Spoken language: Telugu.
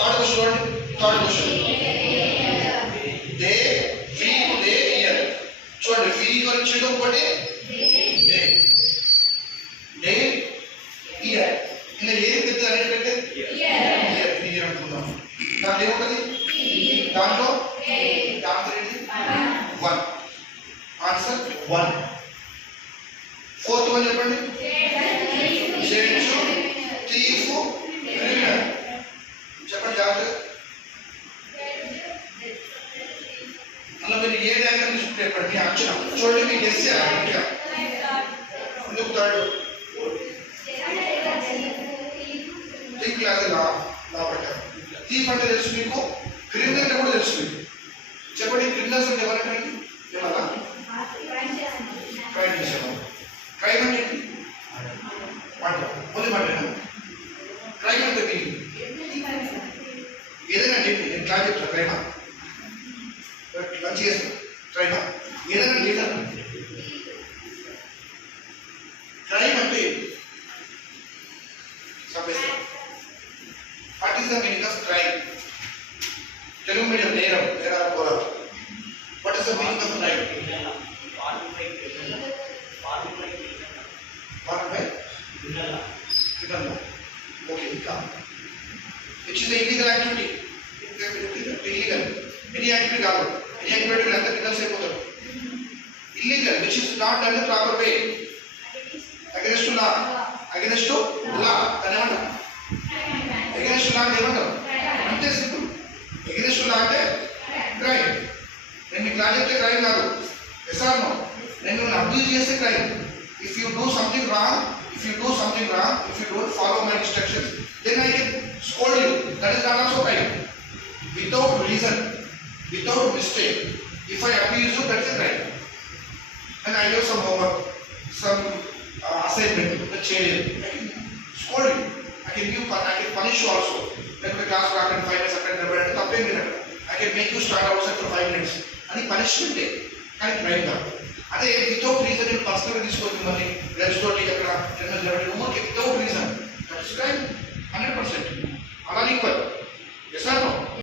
థర్డ్ క్వశ్చన్ చూడండి. Third question day week day year. చూడండి వీక్ వచ్చేది ఒకటి డే డే ఇయర్. ఇలా ఏది పెద్ద అనేటంటే ఇయర్ అనుకుందాం. దాంట్లో ఏముంటుంది? దాంట్లో ఆన్సర్ ఏంటి? 1. ఆన్సర్ 1. ఫోర్త్ వన్ చెప్పండి. Judge thief criminal. చెప్పండి జాగ్రత్తగా. అలా మీరు ఏ డయాగ్రామ్ తీసుకుంటే చెప్పండి మీ అక్షరం చూడండి. మీకు గెస్ చేయాలి. ఎందుకు థర్డ్ థీఫ్ లాగా లా పట్టారు. థీఫ్ అంటే తెలుసు మీకు, క్రిమినల్ అంటే కూడా తెలుసు మీకు. చెప్పండి క్రిమినల్స్ అంటే ఎవరంటే ఏమన్నా క్రైమ్ చేసేవాళ్ళు. క్రైమ్ అంటే మాట ఓన్లీ మాట. క్రైమ్ అంటే ఏదైనా చెప్పి నేను క్లాస్ చెప్తాను. క్రైమా మంచి చేస్తాను. క్రైమా ఏదైనా లీడర్. క్రైమ్ అంటే చంపేస్తాను. What is the meaning of crime? Telugu medium నేరం, నేరాల పోరాటం. What is the meaning of crime? Okay. ఇంకా which is the illegal activity? Illegal any activity కాదు. ఎనీ యాక్టివిటీ అంతా క్రిమినల్స్ అయిపోతారు. Illegal which is not done the proper way. Against to law. Against to law అని ఏమంటారు? అగెన్స్ట్ టు లా అంటే ఏమంటారు? అంతే సింపుల్. అగెన్స్ట్ టు లా అంటే క్రైమ్. నేను మీకు లా చెప్తే క్రైమ్ కాదు. Yes or no? నేను అబ్యూజ్ చేస్తే crime. If you do something wrong, if you don't follow my instructions, then I can scold you. That is not also crime. Without reason, without mistake, if I abuse you, that is a crime. And I give some homework, some assignment, the change. I can scold you. I can punish you also. Like the class work and 5 minutes after I can make you stand outside for 5 minutes. And punishment day. And crime కాదు. అదే వితౌట్ రీజన్ నేను పర్సనల్గా తీసుకోవచ్చు. మరి ఫ్రెండ్స్ తోటి అక్కడ without reason that is crime 100%.